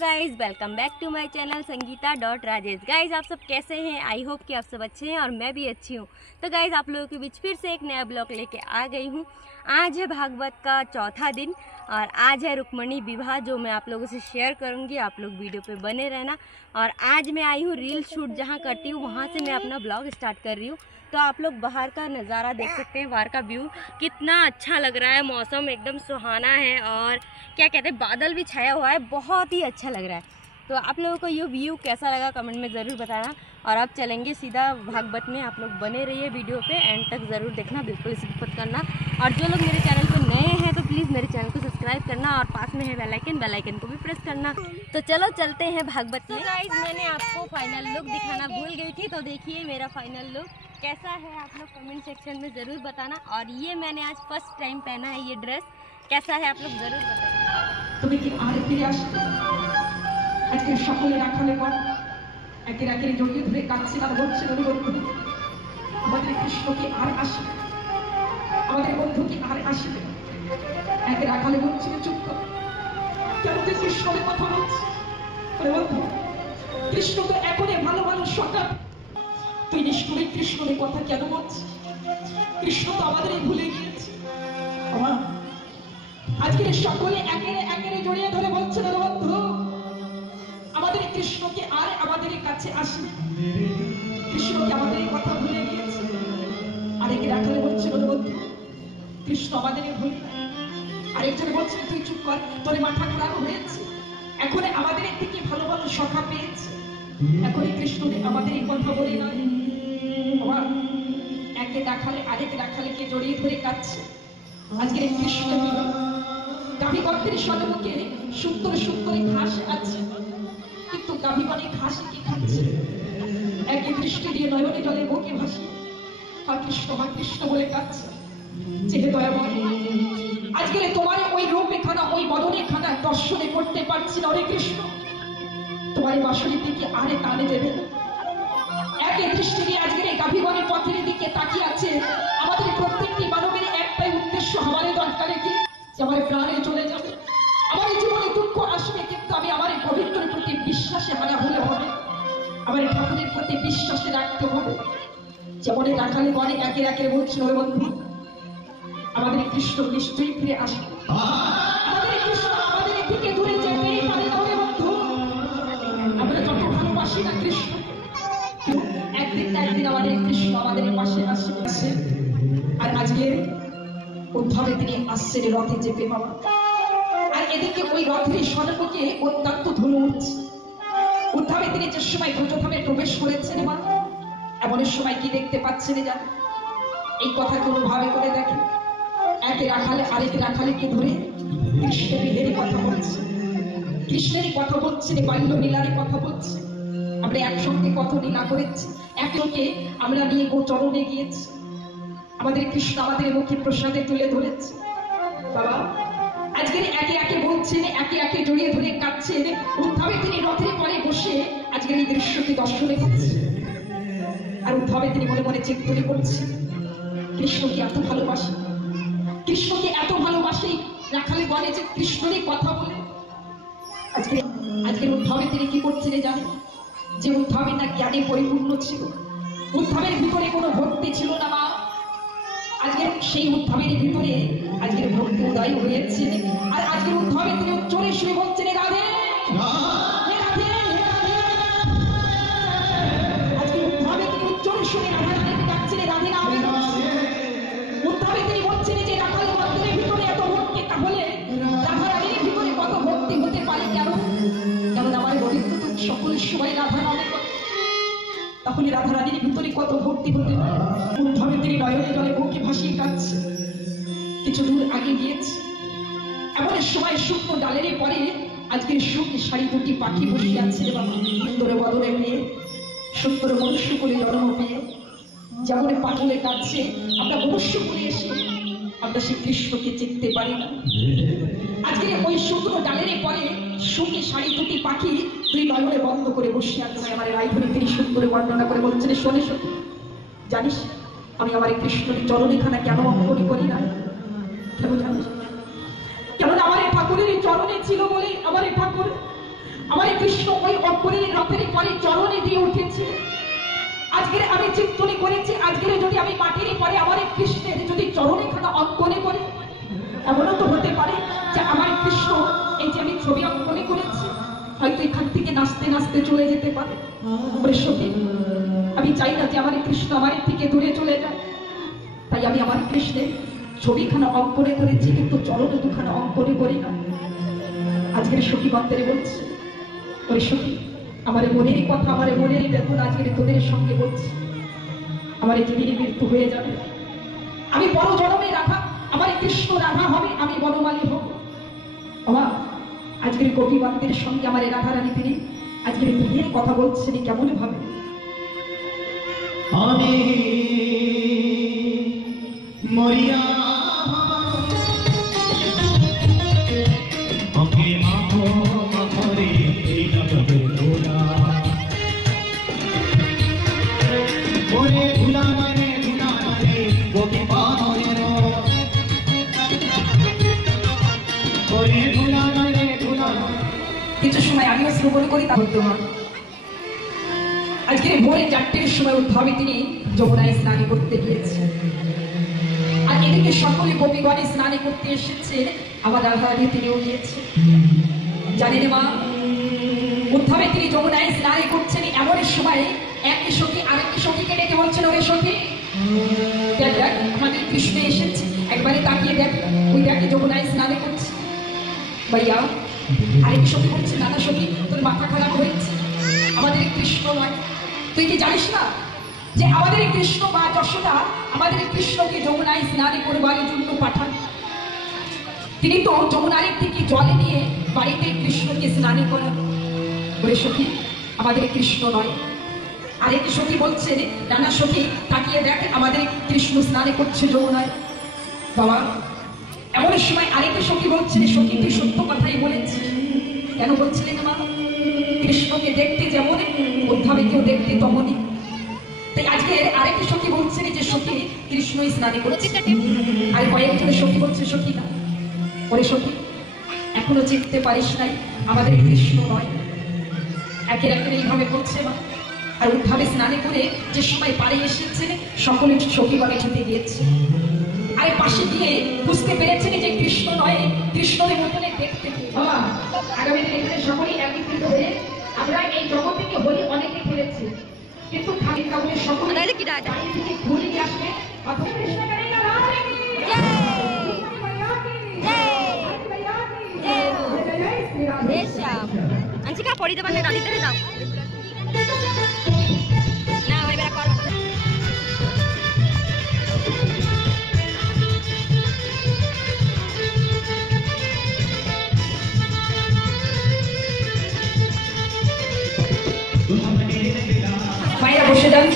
Guys welcome back to my channel संगीता.राजेश। Guys आप सब कैसे हैं? आई होप कि आप सब अच्छे हैं और मैं भी अच्छी हूँ। तो गाइज आप लोगों के बीच फिर से एक नया ब्लॉग लेके आ गई हूँ। आज है भागवत का चौथा दिन और आज है रुक्मणी विवाह जो मैं आप लोगों से शेयर करूँगी। आप लोग वीडियो पे बने रहना। और आज मैं आई हूँ रील शूट जहाँ करती हूँ वहाँ से मैं अपना ब्लॉग स्टार्ट कर रही हूँ। तो आप लोग बाहर का नज़ारा देख सकते हैं, बाहर का व्यू कितना अच्छा लग रहा है। मौसम एकदम सुहाना है और क्या कहते हैं बादल भी छाया हुआ है, बहुत ही अच्छा लग रहा है। तो आप लोगों को ये व्यू कैसा लगा कमेंट में ज़रूर बताना। और अब चलेंगे सीधा भागवत में। आप लोग बने रहिए वीडियो पे, एंड तक ज़रूर देखना, बिल्कुल स्किप मत करना। और जो लोग मेरे चैनल पर नए हैं तो प्लीज़ मेरे चैनल को सब्सक्राइब करना और पास में है बेल आइकन को भी प्रेस करना। तो चलो चलते हैं भागवत में। गाइस मैंने आपको फाइनल लुक दिखाना भूल गई थी, तो देखिए मेरा फाइनल लुक कैसा है आप लोग कमेंट सेक्शन में ज़रूर बताना। और ये मैंने आज फर्स्ट टाइम पहना है ये ड्रेस, कैसा है आप लोग ज़रूर बताना। তুমি কি আরে ফিরে আসবে? আজকে সকলে রাখালে বল একে একে জড়িয়ে ধরে কাঁদছিল আর বলছিল বন্ধু আমাদের কৃষ্ণ কি আর আসবে, আমাদের বন্ধু কি আর আসবে? একে রাখালে বলছিল চুপ কর, কেন তুই কৃষ্ণের কথা বলছিস? আরে বন্ধু কৃষ্ণ তো এখনই ভালো ভালো সকাল, তুই নিষ্ঠুরে কৃষ্ণের কথা কেন বলছিস? কৃষ্ণ তো আমাদেরই ভুলে গিয়েছে। আমার আজকে সকলে একে একে জড়িয়ে ধরে বলছে না বন্ধু আমাদের কৃষ্ণকে আর আমাদের কাছে আসবে, কৃষ্ণকে আমাদের কথা ভুলে গিয়েছে। আরেকে রাখালে বলছে বন্ধু কৃষ্ণ আমাদের ভুলে, আরেকজন বলছে তুই চুপ কর, তোর মাথা খারাপ হয়েছে, এখন আমাদের থেকে ভালো ভালো সখা পেয়েছে, এখন কৃষ্ণ আমাদের কথা বলে নয়। আমার একে রাখালে আরেক রাখালেকে জড়িয়ে ধরে কাঁদছে। আজকের কৃষ্ণ গাভী গর্তের সন্মুখে সুন্দর সুন্দর ঘাস আছে, কিন্তু গাভী মানে ঘাস কি খাচ্ছে? একে দৃষ্টি দিয়ে নয়নে জলে বুকে ভাসিয়ে হা কৃষ্ণ বলে কাঁদছে। যেহে দয়াময় আজকের তোমার ওই রূপে খানা ওই বদনে খানা দর্শনে করতে পারছি না। ওরে কৃষ্ণ তোমার বাসুরি দিকে আরে কানে দেবে না। একে দৃষ্টি দিয়ে আজকের এই গাভীগণের পথের দিকে তাকিয়ে আছে। আমাদের প্রত্যেকটি মানবের একটাই উদ্দেশ্য, আমাদের দরকারে কি যে আমার প্রাণে চলে যাবে, আমার জীবনে দুঃখ আসবে, কিন্তু আমি আমার পবিত্রের প্রতি বিশ্বাসে হারা হলে হবে, আমার ঠাকুরের প্রতি বিশ্বাসে রাখতে হবে। যেমন রাখালে বলে একে একে বলছিল বন্ধু আমাদের কৃষ্ণ নিশ্চয়ই ফিরে আসবে, আমাদের কৃষ্ণ আমাদের থেকে দূরে যেতেই পারে না। বন্ধু আমরা যত ভালোবাসি না কৃষ্ণ, একদিন না একদিন আমাদের কৃষ্ণ আমাদের পাশে আসবে। আর আজকে উদ্ধবে তিনি আসছেন রথে চেপে বাবা, আর এদিকে ওই রথের সন্মুখে অত্যন্ত ধুলো উঠছে। উদ্ধবে তিনি যে সময় ধ্বজধামে প্রবেশ করেছেন মা, এমন সময় কি দেখতে পাচ্ছেন জান? এই কথা কোনোভাবে করে দেখে একে রাখালে আরেক রাখালেকে ধরে কৃষ্ণের কথা বলছে, কৃষ্ণেরই কথা বলছে, বাল্য লীলারই কথা বলছে। আমরা একসঙ্গে কত লীলা করেছি, একে আমরা নিয়ে গোচরণে গিয়েছি, আমাদের কৃষ্ণ আমাদের মুখে প্রসাদে তুলে ধরেছে। বাবা আজকের একে একে বলছেন, একে একে জড়িয়ে ধরে কাঁদছেন। উদ্ধবে তিনি রথের পরে বসে আজকের এই দৃশ্যটি দর্শনে পাচ্ছে। আর উদ্ধবে তিনি মনে মনে চিন্তা করছে কৃষ্ণকে এত ভালোবাসে, কৃষ্ণকে এত ভালোবাসে রাখালে বলে যে কৃষ্ণেরই কথা বলে। আজকের উদ্ধবে তিনি কি করছেন জানেন? যে উদ্ধবে না জ্ঞানে পরিপূর্ণ ছিল, উদ্ধবের ভিতরে কোনো ভক্তি ছিল না মা। আজকে সেই উদ্ধবের ভিতরে আজকের ভক্তি উদয় হয়েছে। আর আজকের উদ্ধবে তিনি চলে শুয়ে বলছেন রাধে আজকে উদ্ধবে তিনি চলে শুয়ে রাধাকে ডাকছেন রাধে রাধে। উদ্ধবে তিনি বলছেন যে রাধার মন্দিরের ভিতরে এত ভক্তি, তাহলে রাধারানীর ভিতরে কত ভক্তি হতে পারে? কেমন আমার গোবিন্দ সকলের সময় রাধা নামে, তাহলে রাধারানীর ভিতরে কত ভক্তি হতে পারে? উদ্ধবে তিনি নয়নে জলে বুকে ভাসিয়ে কাঁদছে। কিছু দূর আগে গিয়েছে, এমন সময় শুকনো ডালের পরে আজকের শুকনো শাড়ি দুটি পাখি বসে আছে। সুন্দর বদলে মেয়ে, সুন্দর মনুষ্য করে জন্ম পেয়ে যেমন পাগলে কাঁদছে, আমরা মনুষ্য করে এসে আমরা সেই কৃষ্ণকে চিনতে পারি না। আজকের ওই শুকনো ডালের পরে শুকনো শাড়ি দুটি পাখি দুই নয়নে বন্ধ করে বসে আছে। আমার রাইফলে তিনি সুন্দর বর্ণনা করে বলছেন শোনে শোনে জানিস আমি আমার কৃষ্ণের চরণেখানা কেন অঙ্কন করি না? কেন জানিস? কেন আমার ঠাকুরের চরণে ছিল বলে আমার ঠাকুর আমার কৃষ্ণ ওই অঙ্কুরের রথের পরে চরণে দিয়ে উঠেছে। আজকের আমি চিন্তনে করেছি, আজকের যদি আমি মাটির পরে আমার কৃষ্ণের যদি চরণে খানা অঙ্কনে করে, এমনও তো হতে পারে যে আমার কৃষ্ণ এই যে আমি ছবি অঙ্কনে করেছি হয়তো এখান থেকে নাচতে নাচতে চলে যেতে পারে। আমি চাই না যে আমার কৃষ্ণ আমার থেকে দূরে চলে যায়, তাই আমি আমার কৃষ্ণের ছবিখানা অঙ্কনে করেছি, কিন্তু চরণে দুখানা অঙ্কনে করি না। আজকের সখী বান্ধবী বলছে, ওরে সখী, আমার মনের কথা, আমার মনের বেদনা আজকের তোদের সঙ্গে বলছি। আমার যেদিন মৃত্যু হয়ে যাবে, আমি বড় জনমে রাধা, আমার কৃষ্ণ রাধা হবে, আমি বনমালী হব। আমার আজকের কবি বান্ধবের সঙ্গে আমার রাধারানী তিনি আজকের বিয়ের কথা বলছেন কেমন ভাবে। আমি মরিয়া ওকে মাখো মাখরে এই জগতের ধুলা, ওরে ধুলা মানে গোপী পানের, ওরে ধুলা মানে ধুলা। কিছু সময় আমিও শ্রবণ করি, তা হতে হয়। আজকে ভোরে 4টের সময় উদ্ভাবে তিনি যমুনায় স্নান করতে গিয়েছে, আর এদিকে সকলে গোপীগণে স্নান করতে এসেছে, আমার রাধারানী তিনিও গিয়েছে। জানেন মা, উদ্ভাবে তিনি যমুনায় স্নান করছেন, এমন সময় এক সখী আরেক সখীকে ডেকে বলছেন, ওরে সখী দেখ দেখ আমাদের কৃষ্ণ এসেছে, একবারে তাকিয়ে দেখ, ওই দেখে যমুনায় স্নান করছে। ভাইয়া আরেক সখী বলছে, দাদা সখী তোর মাথা খারাপ হয়েছে, আমাদের কৃষ্ণ নয়। তুই কি জানিস না যে আমাদের কৃষ্ণ মা যশোদা আমাদের কৃষ্ণকে যমুনায় স্নান করবার জন্য পাঠান? তিনি তো যমুনার থেকে জলে নিয়ে বাড়িতে কৃষ্ণকে স্নান করান। বলে সখী আমাদের কৃষ্ণ নয়। আরেক সখী বলছে, নানা সখী তাকিয়ে দেখ আমাদের কৃষ্ণ স্নান করছে যমুনায়। বাবা এমন সময় আরেক সখী বলছে, সখী তুই সত্য কথাই বলেছিস। কেন বলছিলেন মা? কৃষ্ণকে দেখতে যেমন উদ্ধাবিকেও দেখতে তেমনই। তাই আজকে আরেকটি সখী বলছেন যে সখী কৃষ্ণ স্নানে করছে, আর কয়েকজন সখী বলছে সখী না, ওরে সখী এখনো চিনতে পারিস নাই, আমাদের কৃষ্ণ নয়। একের একের এইভাবে করছে মা। আর উদ্ভাবে স্নানে করে যে সময় পারে এসেছে, সকলে সখী বলে ছুটে গিয়েছে, আর পাশে গিয়ে বুঝতে পেরেছেন যে কৃষ্ণ নয়, কৃষ্ণের মতনে দেখতে। বাবা আগামী দিনে এখানে সকলেই একত্রিত হয়ে আমরা এই জগৎকে হোলি অনেকে খেলেছি, কিন্তু খালি কাউকে সকলে থেকে ঘুরে নিয়ে আসবে। अंशिका पड़ी देबा ना दादी तेरे दाও না ওই বেলা করো। মায়েরা বসে যান,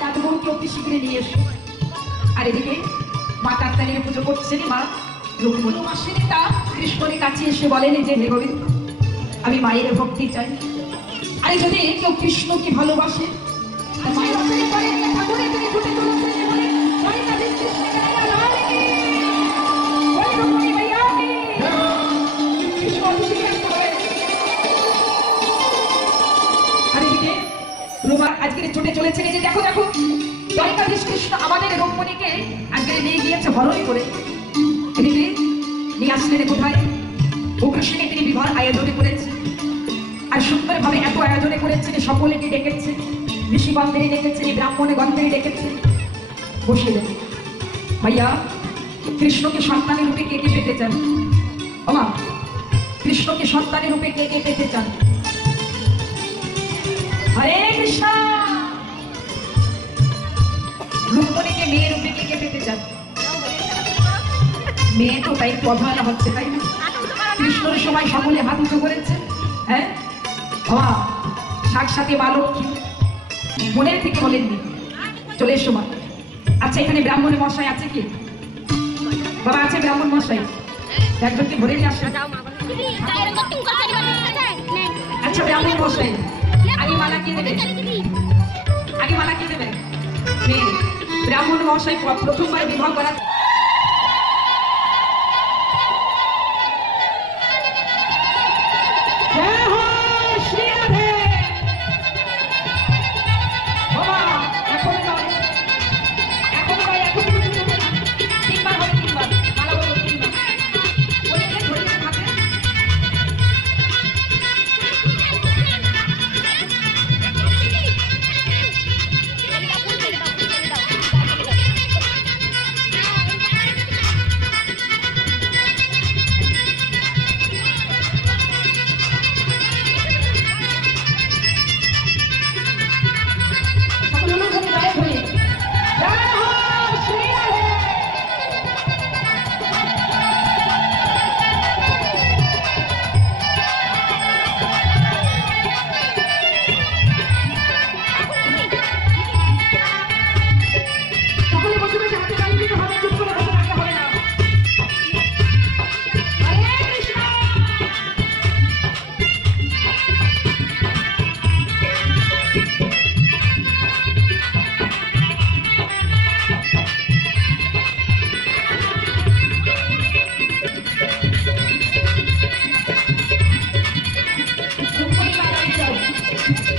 নাটবনকে অতি শীঘ্রই নিয়ে এসো। আর এদিকে মা কাত্তায়নীর পুজো করছেন মা রুক্মিণী। মাসের তা কৃষ্ণের কাছে এসে বলেন যে হে গোবিন্দ, আমি মায়ের ভক্তি চাই। আর যদি কেউ কৃষ্ণকে ভালোবাসে, মায়ের ভক্তি করে ঠাকুরের দিকে ছুটে চলেছেন যে বলে জয় রাধে কৃষ্ণ লাল কি, জয় রুক্মিণী মাইয়া কি। কৃষ্ণ অতি শীঘ্রই আসতে। আর এদিকে রুমা আজকে ছুটে চলেছেন যে দেখো দেখো দ্বারিকাধীশ কৃষ্ণ আমাদের রুক্মিণীকে আজকে নিয়ে গিয়েছে হরণ করে। এদিকে নিয়ে আসলেন কোথায়? উগ্রসেনে তিনি বিবাহ আয়োজনে করেছেন, আর সুন্দরভাবে এত আয়োজনে করেছেন, সকলেকে ডেকেছেন, ঋষি গন্ধেরই ডেকেছেন, ব্রাহ্মণে গন্ধেরই ডেকেছেন। বসিলেন ভাইয়া, কৃষ্ণকে সন্তানের রূপে কে কে পেতে চান? ওমা কৃষ্ণকে সন্তানের রূপে কে কে পেতে চান? হরে কৃষ্ণ। রুক্মিণীকে মেয়ে রূপে কে কে পেতে চান? মেয়ে তো তাই অবহেলা হচ্ছে, তাই না? কৃষ্ণের সময় সকলে হাত উঁচু করেছে। হ্যাঁ বাবা সাক্ষাতে মা লক্ষ্মী মনের থেকে বলেননি, চলে এসো মা। আচ্ছা এখানে ব্রাহ্মণ মশাই আছে কি? বাবা আছে ব্রাহ্মণ মশাই, একজনকে ভরে নিয়ে আসে। আচ্ছা ব্রাহ্মণ মশাই আগে মালা কে দেবে? আগে মালা কে দেবে? মেয়ে। ব্রাহ্মণ মশাই প্রথমবার বিবাহ করা। জয় হো Thank you.